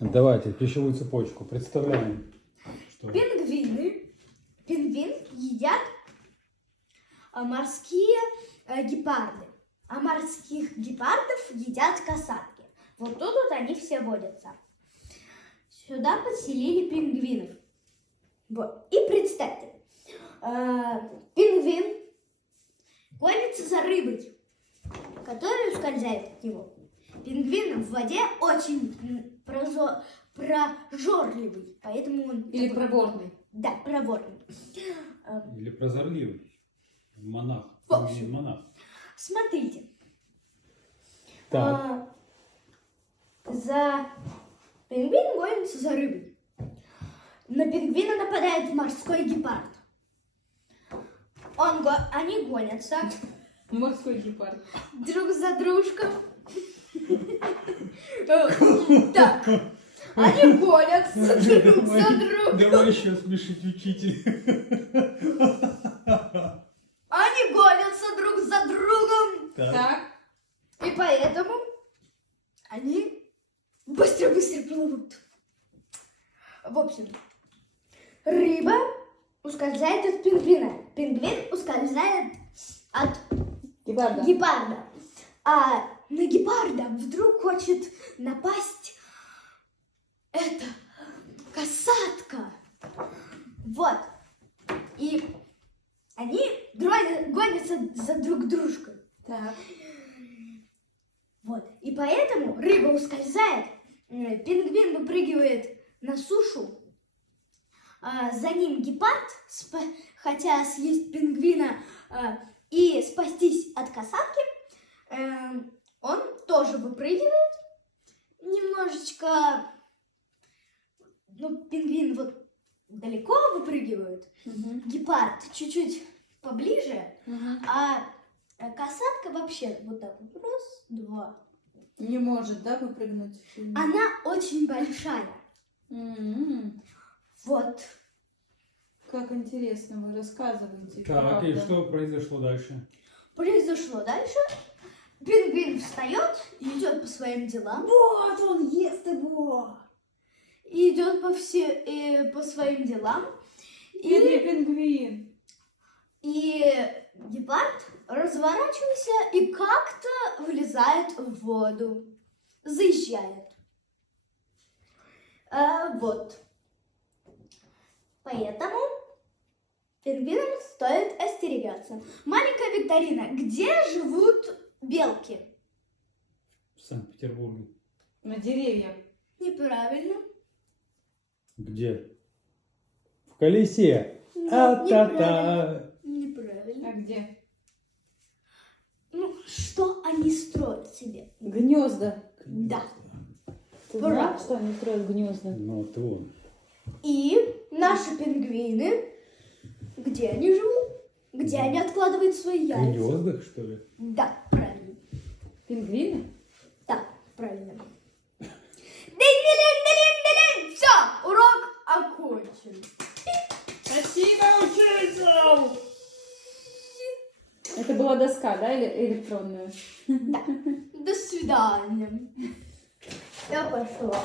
Давайте пищевую цепочку представляем. Что? Пингвин едят морские гепарды. А морских гепардов едят касатки. Вот тут вот они все водятся. Сюда подселили пингвинов. Вот. И представьте, пингвин гонится за рыбой, которая ускользает от него. Пингвин в воде очень прожорливый, поэтому он... Или проворный. Да, проворный. Или прозорливый. Монах. Монах. Смотрите. Так. Пингвин гонится за рыбой. На пингвина нападает морской гепард. Они гонятся Морской гепард. друг за дружком. Так. Они гонятся друг за другом. Давай еще смешить учитель. Они гонятся друг за другом. Так. И поэтому они быстро-быстро плывут. В общем, рыба ускользает от пингвина. Пингвин ускользает от гепарда. А на гепарда вдруг хочет напасть эта касатка. Вот. И они гонятся за друг дружкой. Так. Вот. И поэтому рыба ускользает, пингвин выпрыгивает на сушу, за ним гепард, хотя съесть пингвина и спастись от касатки, он тоже выпрыгивает немножечко, пингвин вот далеко выпрыгивает, гепард чуть-чуть поближе, а касатка вообще вот так вот, раз, два. Не может, да, выпрыгнуть? Она очень большая. Вот. Как интересно, вы рассказываете. Так, правда. и что произошло дальше? Произошло дальше. Пингвин встает и идет по своим делам. Вот он ест его. И идет по своим делам. Бедный пингвин. И гепард разворачивается и как-то влезает в воду. Заезжает. Вот. Поэтому пингвинам стоит остерегаться. Маленькая викторина. Где живут белки? В Санкт-Петербурге. На деревьях. Неправильно. Где? В колесе. А-та-та. Неправильно. А где? Что они строят себе? Гнезда. Да. Ты Правда. знаешь, что они строят гнезда? Ну, вот вон. И наши пингвины, где они живут? Где они откладывают свои В яйца? гнездах, что ли? Да, правильно. Пингвины? Да, правильно. Динь-динь-динь-динь-динь! Все, урок окончен. Спасибо, учитель! Это была доска, да, или электронная? Да. До свидания. Я пошла.